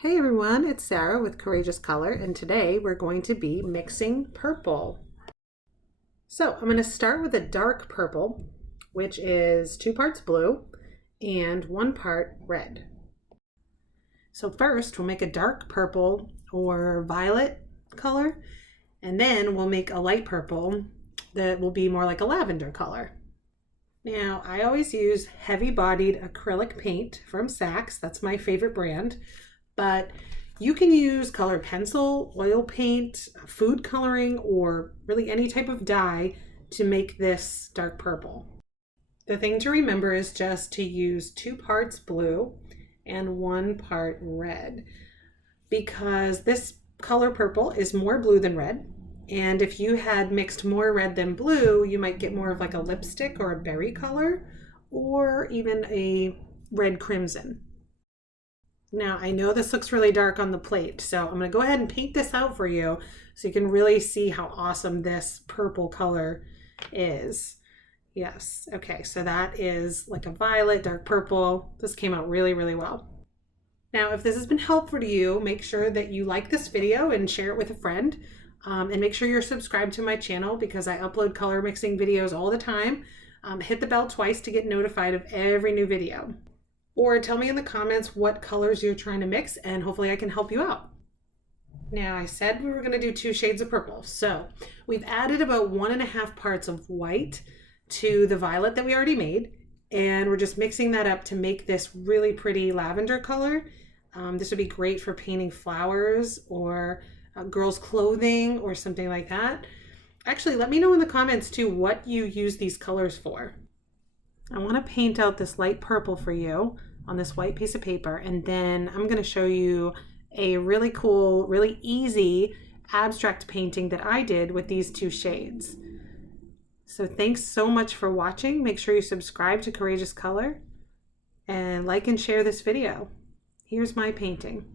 Hey everyone, it's Sarah with Courageous Color, and today we're going to be mixing purple. So I'm going to start with a dark purple, which is 2 parts blue and 1 part red. So first we'll make a dark purple or violet color, and then we'll make a light purple that will be more like a lavender color. Now I always use heavy-bodied acrylic paint from Saks. That's my favorite brand. But you can use colored pencil, oil paint, food coloring, or really any type of dye to make this dark purple. The thing to remember is just to use 2 parts blue and 1 part red, because this color purple is more blue than red. And if you had mixed more red than blue, you might get more of like a lipstick or a berry color, or even a red crimson. Now, I know this looks really dark on the plate, so I'm going to go ahead and paint this out for you so you can really see how awesome this purple color is. Yes, okay, so that is like a violet, dark purple. This came out really, really well. Now, if this has been helpful to you, make sure that you like this video and share it with a friend. And make sure you're subscribed to my channel because I upload color mixing videos all the time. Hit the bell twice to get notified of every new video. Or tell me in the comments what colors you're trying to mix, and hopefully I can help you out. Now, I said we were going to do 2 shades of purple. So we've added about 1.5 parts of white to the violet that we already made. And we're just mixing that up to make this really pretty lavender color. This would be great for painting flowers or girls' clothing or something like that. Actually, let me know in the comments too what you use these colors for. I want to paint out this light purple for you on this white piece of paper, and then I'm going to show you a really cool, really easy abstract painting that I did with these 2 shades. So thanks so much for watching. Make sure you subscribe to Courageous Color and like and share this video. Here's my painting.